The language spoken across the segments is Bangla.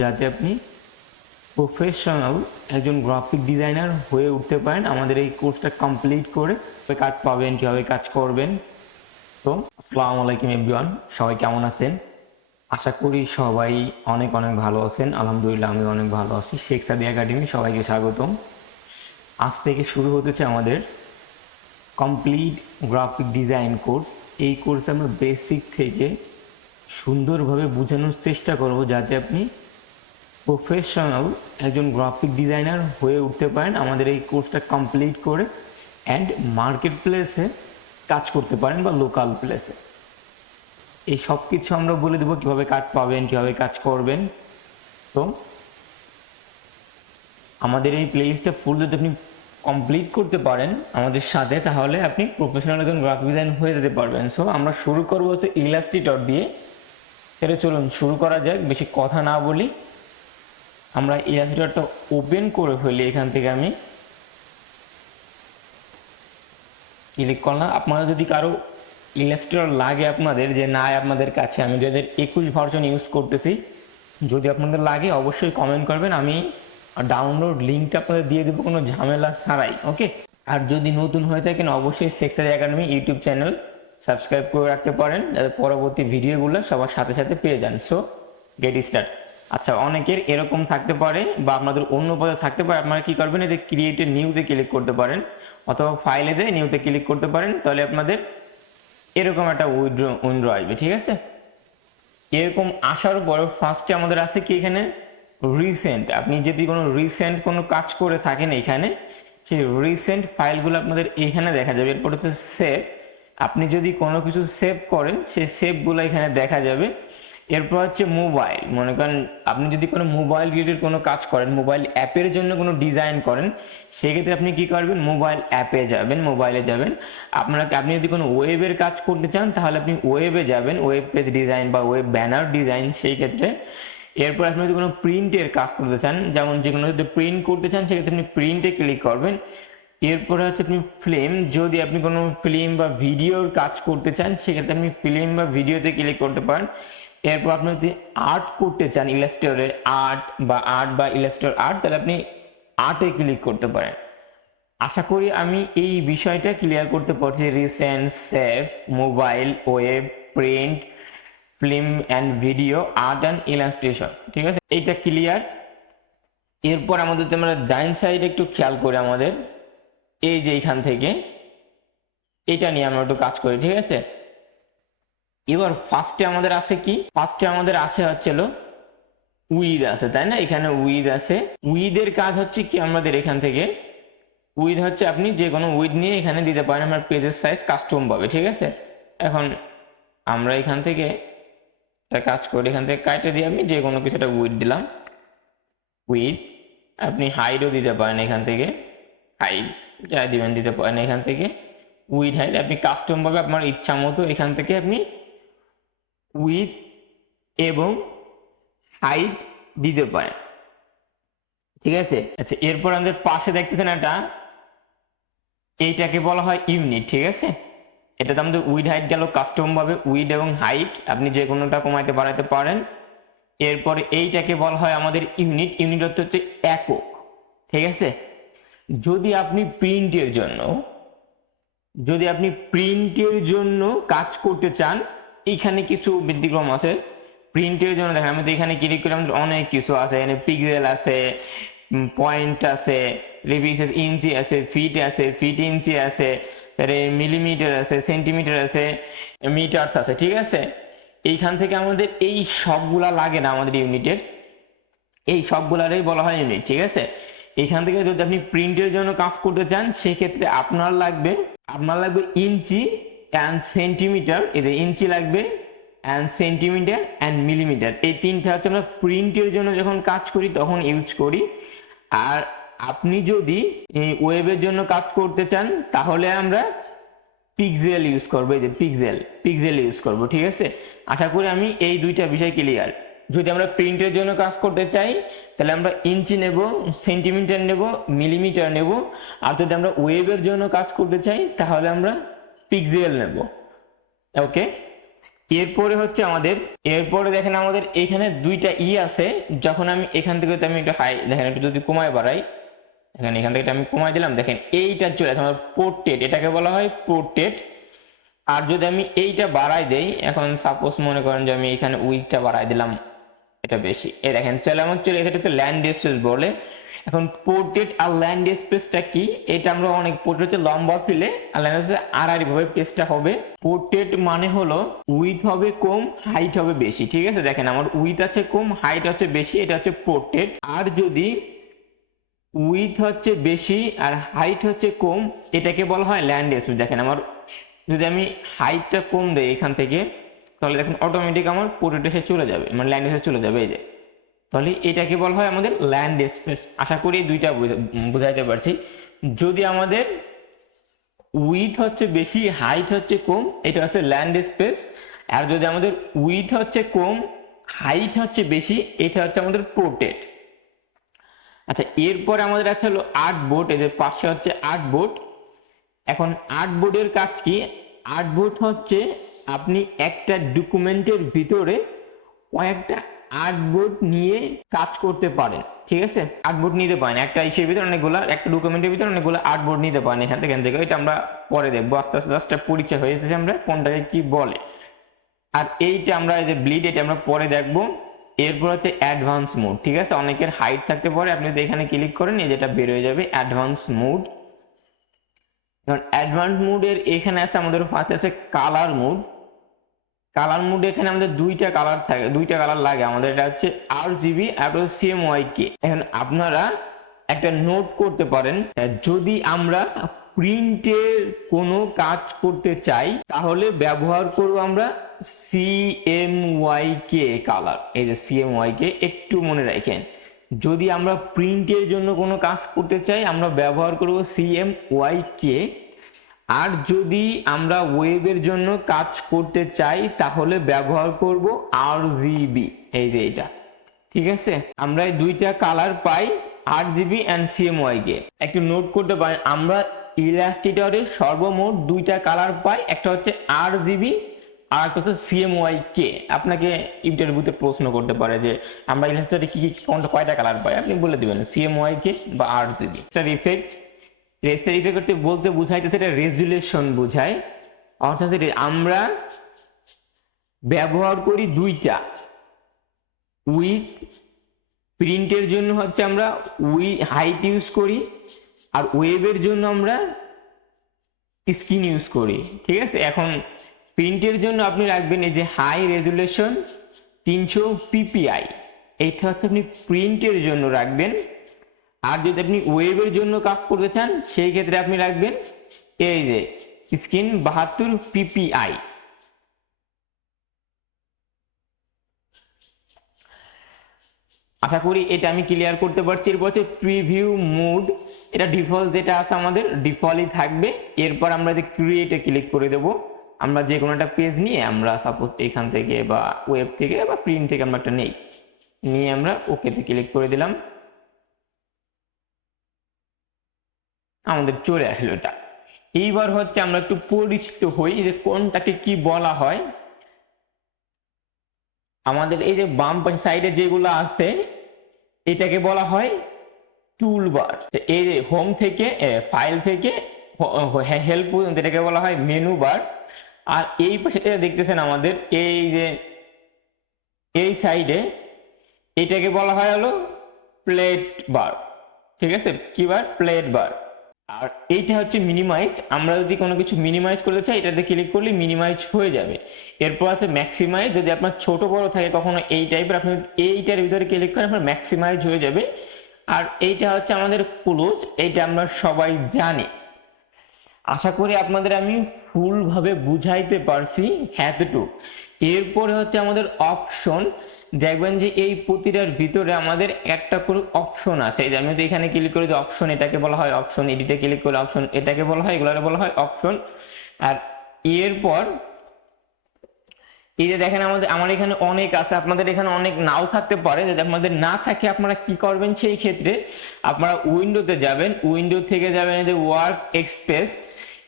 যাতে আপনি প্রফেশনাল একজন গ্রাফিক ডিজাইনার হয়ে উঠতে পারেন। আমাদের এই কোর্সটা কমপ্লিট করে কাজ পাবেন, কীভাবে কাজ করবেন। তো আসসালামু আলাইকুম এভরিওয়ান, সবাই কেমন আছেন? আশা করি সবাই অনেক অনেক ভালো আছেন। আলহামদুলিল্লাহ আমি অনেক ভালো আছি। শেখসাদি একাডেমি, সবাইকে স্বাগতম। আজ থেকে শুরু হতেছে আমাদের কমপ্লিট গ্রাফিক ডিজাইন কোর্স। এই কোর্সে আমরা বেসিক থেকে সুন্দরভাবে বোঝানোর চেষ্টা করব যাতে আপনি প্রফেশনাল একজন গ্রাফিক ডিজাইনার হয়ে উঠতে পারেন। আমাদের এই কোর্সটা কমপ্লিট করে অ্যান্ড মার্কেট প্লেসে কাজ করতে পারেন বা লোকাল প্লেসে। এই সব কিছু আমরা বলে দেবো, কীভাবে কাজ পাবেন, কীভাবে কাজ করবেন। তো আমাদের এই প্লেলিস্টটা ফুল যদি আপনি কমপ্লিট করতে পারেন আমাদের সাথে, তাহলে আপনি প্রফেশনাল একজন গ্রাফিক ডিজাইন হয়ে যেতে পারবেন। সো আমরা শুরু করবো হচ্ছে ইলাস্ট্রেটর দিয়ে। তাহলে চলুন শুরু করা যাক, বেশি কথা না বলি। আমরা ইলাস্ট্রেটরটা ওপেন করে ফেলি। এখান থেকে আমি ক্লিক করলাম। আপনারা যদি কারো ইলাস্ট্রেটর লাগে, আপনাদের যে নাই আপনাদের কাছে, আমি 2021 ভার্সন ইউজ করতেছি, যদি আপনাদের লাগে অবশ্যই কমেন্ট করবেন, আমি ডাউনলোড লিঙ্কটা আপনাদের দিয়ে দেবো কোনো ঝামেলা ছাড়াই। ওকে, আর যদি নতুন হয়ে থাকেন অবশ্যই সেখসাদি একাডেমি ইউটিউব চ্যানেল সাবস্ক্রাইব করে রাখতে পারেন, যাতে পরবর্তী ভিডিওগুলো সবার সাথে সাথে পেয়ে যান। So get start. আচ্ছা, অনেকের এরকম থাকতে পারে বা আপনাদের অন্য পদে থাকতে পারে, আপনারা কি করবেন, এতে ক্রিয়েটে নিউতে ক্লিক করতে পারেন অথবা ফাইলে দিয়ে নিউতে ক্লিক করতে পারেন। তাহলে আপনাদের এরকম একটা উইন্ডো আসবে। ঠিক আছে, এরকম আসার পর ফার্স্টে আমাদের আছে কি এখানে রিসেন্ট। আপনি যদি কোনো রিসেন্ট কোনো কাজ করে থাকেন এখানে, সেই রিসেন্ট ফাইলগুলো আপনাদের এইখানে দেখা যাবে। এরপর হচ্ছে সেভ। আপনি যদি কোনো কিছু সেভ করেন সেই সেভগুলো এখানে দেখা যাবে। এরপর হচ্ছে মোবাইল। মনে করেন আপনি যদি কোনো মোবাইল রিলেটেড কোনো কাজ করেন, মোবাইল অ্যাপের জন্য কোনো ডিজাইন করেন, সেক্ষেত্রে আপনি কি করবেন, মোবাইল অ্যাপে যাবেন, মোবাইলে যাবেন। আপনি যদি কোনো ওয়েবের কাজ করতে চান তাহলে আপনি ওয়েবে যাবেন, ওয়েব পেজ ডিজাইন বা ওয়েব ব্যানার ডিজাইন সেই ক্ষেত্রে। এরপর আপনি যদি কোনো প্রিন্টের কাজ করতে চান, যেমন যে কোনো যদি প্রিন্ট করতে চান সেক্ষেত্রে আপনি প্রিন্টে ক্লিক করবেন। এরপরে হচ্ছে আপনি ফিল্ম, যদি আপনি কোনো ফিল্ম বা ভিডিওর কাজ করতে চান সেক্ষেত্রে আপনি ফিল্ম বা ভিডিওতে ক্লিক করতে পারেন। এরপর আপনি যদি আর্ট করতে চান, ইলাস্ট্রেটরে আর্ট বা ইলাস্ট্রেটর আর্ট, তাহলে আপনি আর্টে ক্লিক করতে পারেন। আশা করি আমি এই বিষয়টা ক্লিয়ার করতে পারছি। Recent, save, mobile, web, print, film and video, art and illustration. ঠিক আছে, এইটা ক্লিয়ার। এরপর আমাদের আমরা ডাইন সাইড একটু খেয়াল করে আমাদের এই যে এইখান থেকে এটা নিয়ে আমরা একটু কাজ করি। ঠিক আছে, এবার ফার্স্টে আমাদের আছে কি, ফার্স্টে আমাদের আছে হচ্ছিল উইড আছে, তাই না? এখানে উইড আছে। উইডের কাজ হচ্ছে কি, আমাদের এখান থেকে উইড হচ্ছে আপনি যে কোনো উইড নিয়ে এখানে দিতে পারেন, আমার পেজের সাইজ কাস্টম পাবে। ঠিক আছে, এখন আমরা এখান থেকে একটা কাজ করি, এখান থেকে কাটে দিয়ে আমি যে কোনো কিছু একটা উইড দিলাম। উইড আপনি হাইডও দিতে পারেন, এখান থেকে হাইড যা দিবেন দিতে পারেন। এখান থেকে উইড হাইড আপনি কাস্টম ভাবে আপনার ইচ্ছা মতো এখান থেকে আপনি উইড এবং হাইট দিতে পারেন। ঠিক আছে, আচ্ছা এরপর আমাদের পাশে দেখতেছেন এটা, এইটাকে বলা হয় ইউনিট। ঠিক আছে, এটাতে আমাদের উইড হাইট গেল কাস্টম ভাবে, উইড এবং হাইট আপনি যে কোনোটা কমাইতে বাড়াতে পারেন। এরপরে এইটাকে বলা হয় আমাদের ইউনিট। ইউনিট অর্থ হচ্ছে একক। ঠিক আছে, যদি আপনি প্রিন্টের জন্য কাজ করতে চান, এখানে কিছু ব্যতিক্রম আছে। প্রিন্টের জন্য দেখেন আমি তো এখানে ক্লিক করে আমাদের অনেক কিছু আছে, এখানে পিক্সেল আছে, পয়েন্ট আছে, ইঞ্চি আছে, ফিট আছে, ফিট ইঞ্চি আছে, মিলিমিটার আছে, সেন্টিমিটার আছে, মিটার্স আছে। ঠিক আছে, এইখান থেকে আমাদের এই সবগুলা লাগে না আমাদের ইউনিটের, এই সবগুলারই বলা হয় ইউনিট। ঠিক আছে, এখান থেকে যদি আপনি প্রিন্টের জন্য কাজ করতে চান সেক্ষেত্রে আপনার লাগবে ইঞ্চি অ্যান্ড সেন্টিমিটার। এদের ইঞ্চি লাগবে অ্যান্ড সেন্টিমিটার অ্যান্ড মিলিমিটার, এই তিনটা হচ্ছে আমরা প্রিন্টের জন্য যখন কাজ করি তখন ইউজ করি। আর আপনি যদি ওয়েবের জন্য কাজ করতে চান তাহলে আমরা পিক্সেল ইউজ করবো, এই যে পিক্সেল ইউজ করবো। ঠিক আছে, আশা করি আমি এই দুইটা বিষয় ক্লিয়ার। যদি আমরা প্রিন্টের জন্য কাজ করতে চাই তাহলে আমরা ইঞ্চি নেব, সেন্টিমিটার নেব, মিলিমিটার নেব। আর যদি আমরা ওয়েবের জন্য কাজ করতে চাই তাহলে আমরা পিক্সেল নেব। ওকে, এরপরে হচ্ছে আমাদের, এরপরে দেখেন আমাদের এখানে দুইটা আছে, যখন আমি এখান থেকে আমি একটু হাই দেখেন একটু যদি কমায় বাড়াই, এখান থেকে আমি কমাই দিলাম, দেখেন এইটা চলে আসে আমার পোর্ট্রেট, এটাকে বলা হয় পোর্ট্রেট। আর যদি আমি এইটা বাড়াই দেই, এখন সাপোজ মনে করেন যে আমি এখানে উইডথটা বাড়াই দিলাম, এটা বেশি, এই দেখেন চলে আমার চলে, এটা হচ্ছে ল্যান্ড স্পেস বলে। এখন পোর্ট্রেট আর ল্যান্ড স্পেসটা কি, এটা আমরা অনেক, পোর্ট্রেট হচ্ছে লম্বা ফিলে আর ল্যান্ড স্পেস আড়াআড়ি ভাবে পেজটা হবে। পোর্ট্রেট মানে হলো উইথ হবে কম, হাইট হবে বেশি, ঠিক আছে। দেখেন আমার উইথ আছে কম, হাইট হচ্ছে বেশি, এটা হচ্ছে পোর্ট্রেট। আর যদি উইথ হচ্ছে বেশি আর হাইট হচ্ছে কম, এটাকে বলা হয় ল্যান্ড স্পেস। দেখেন আমার যদি আমি হাইটটা কম দেই এখান থেকে, তাহলে দেখেন অটোমেটিক আমার পোর্ট্রেট এসে চলে যাবে, মানে ল্যান্ড এসে চলে যাবে, এই যে। তাহলে এটাকে বলা হয় আমাদের ল্যান্ড স্পেস। আশা করি দুইটা বুঝাইতে পারছি। যদি আমাদের উইথ হচ্ছে বেশি, হাইট হচ্ছে কম, এটা হচ্ছে ল্যান্ড স্পেস। আর যদি আমাদের উইথ হচ্ছে কম, হাইট হচ্ছে বেশি, এটা হচ্ছে আমাদের পোর্ট্রেট। আচ্ছা, এরপরে আমাদের আছে হলো আর্টবোর্ড, এদের পাশে হচ্ছে আর্টবোর্ড। এখন আর্টবোর্ডের কাজ কি? আর্টবোর্ড হচ্ছে আপনি একটা ডকুমেন্টের ভিতরে কয়েকটা আর্টবোর্ড নিয়ে কাজ করতে পারেন, ঠিক আছে। আর্টবোর্ড নিতে পারেন একটা ইসের ভিতরে অনেকগুলো, একটা ডকুমেন্টের ভিতরে অনেকগুলো আর্টবোর্ড নিতে পারেন এখান থেকে। এটা আমরা পরে দেখবো, আস্তে আস্তে আস্তে পরীক্ষা হয়ে যাচ্ছে আমরা কোনটাকে কি বলে। আর এইটা আমরা এই যে ব্লিড, এটা আমরা পরে দেখবো। এরপর হচ্ছে অ্যাডভান্স মোড, ঠিক আছে। অনেকের হাইট থাকতে পারে, আপনি যদি এখানে ক্লিক করেন এই যেটা বের হয়ে যাবে অ্যাডভান্স মোড। এখন অ্যাডভান্স মোডের এখানে আছে আমাদের ফার্স্ট আছে কালার মোড। কালার মোড এখানে আমাদের দুইটা কালার থাকে, দুইটা কালার লাগে আমাদের, এটা হচ্ছে RGB আর CMYK। এখন আপনারা একটা নোট করতে পারেন, যদি আমরা প্রিন্টের কোনো কাজ করতে চাই তাহলে ব্যবহার করব আমরা CMYK কালার। এই যে CMYK, একটু মনে রাখেন, যদি আমরা প্রিন্টের জন্য কোনো কাজ করতে চাই আমরা ব্যবহার করব CMYK। আর যদি আমরা ওয়েবের জন্য কাজ করতে চাই তাহলে ব্যবহার করব RGB, এই যে এটা, ঠিক আছে। আমরা এই দুইটা কালার পাই, RGB এন্ড CMYK। একটু নোট করতে পারেন, আমরা ইলাস্ট্রেটরে সর্বমোট দুইটা কালার পাই, একটা হচ্ছে RGB আর একটা হচ্ছে CMYK। আপনাকে ইন্টারভিউতে প্রশ্ন করতে পারে যে আমরা ইলাস্ট্রেটরে কি কি কয়টা কালার পাই, আপনি বলে দিবেন CMYK বা RGB। ইফেক্ট, রেস্টার ইফেক্ট করতে বলতে বুঝাইতেছে এটা রেজুলেশন বুঝায়, অর্থাৎ আমরা ব্যবহার করি দুইটা। উইথ প্রিন্টের জন্য হচ্ছে আমরা হাইট ইউজ করি, আর ওয়েবের জন্য আমরা স্ক্রিন ইউজ করি, ঠিক আছে। এখন প্রিন্টের জন্য আপনি রাখবেন এই যে হাই রেজুলেশন 300 PPI, এইটা হচ্ছে আপনি প্রিন্টের জন্য রাখবেন। আর যদি আপনি ওয়েবের জন্য কাজ করতে চান সেই ক্ষেত্রে আপনি রাখবেন এই যে স্ক্রিন 72 PPI। আশা করি এটা আমি ক্লিয়ার করতে পারছি। এরপর হচ্ছে প্রিভিউ মোড, এটা ডিফল্ট যেটা আছে আমাদের ডিফল্টই থাকবে। এরপর আমরা যে ক্রিয়েটে ক্লিক করে দেব, আমরা যে কোনো একটা পেজ নিয়ে আমরা সাপোজ এখান থেকে বা ওয়েব থেকে বা প্রিন্ট থেকে আমরা একটা নিয়ে আমরা ওকেতে ক্লিক করে দিলাম, আমাদের চলে আসলো এটা। এইবার হচ্ছে আমরা একটু পরিচিত হই যে কোনটাকে কি বলা হয়। আমাদের এই যে বাম সাইডে যেগুলো আছে এটাকে বলা হয় টুল বার। এই যে হোম থেকে ফাইল থেকে হেল্প পর্যন্ত এটাকে বলা হয় মেনু বার। আর এই পাশে দেখতেছেন আমাদের এই যে এই সাইডে এটাকে বলা হয় হলো প্লেট বার, ঠিক আছে। কি বার? প্লেট বার। আর এইটা হচ্ছে মিনিমাইজ, আমরা যদি কোনো কিছু মিনিমাইজ করতে চাই এটাতে ক্লিক করলে মিনিমাইজ হয়ে যাবে। এরপর আছে ম্যাক্সিমাইজ, যদি আপনার ছোট বড় থাকে কখনো এই টাইপের, আপনি এইটার ভিতরে ক্লিক করেন আপনার ম্যাক্সিমাইজ হয়ে যাবে। আর এইটা হচ্ছে আমাদের ক্লোজ, এইটা আমরা সবাই জানি। আশা করি আপনাদের আমি ফুল ভাবে বুঝাইতে পারছি এতটুকু। এরপরে হচ্ছে আমাদের অপশন, দেখবেন যে এই প্রতিটার ভিতরে আমাদের একটা করে অপশন আছে। এই যে আমি যদি এখানে ক্লিক করি যে অপশন, এটাকে বলা হয় অপশন। এডিটে ক্লিক করলে অপশন, এটাকে বলা হয়, এগুলো বলা হয় অপশন। আর এরপর এই যে দেখেন আমার এখানে অনেক আছে, আপনাদের এখানে অনেক নাও থাকতে পারে। যদি আপনাদের না থাকে আপনারা কি করবেন, সেই ক্ষেত্রে আপনারা উইন্ডোতে যাবেন, উইন্ডো থেকে যাবেন এই যে ওয়ার্ক এক্সপ্রেস,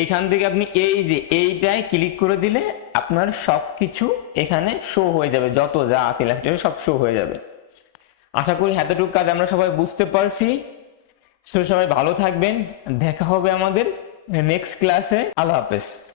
এইখান থেকে আপনি এই যে এইটায় ক্লিক করে দিলে আপনার সবকিছু এখানে শো হয়ে যাবে, যত যা আছে ইলাস্ট্রেটরে সব শো হয়ে যাবে। আশা করি এতটুকু কাজ আমরা সবাই বুঝতে পারছি। সবাই ভালো থাকবেন, দেখা হবে আমাদের নেক্সট ক্লাসে। আল্লাহ হাফেজ।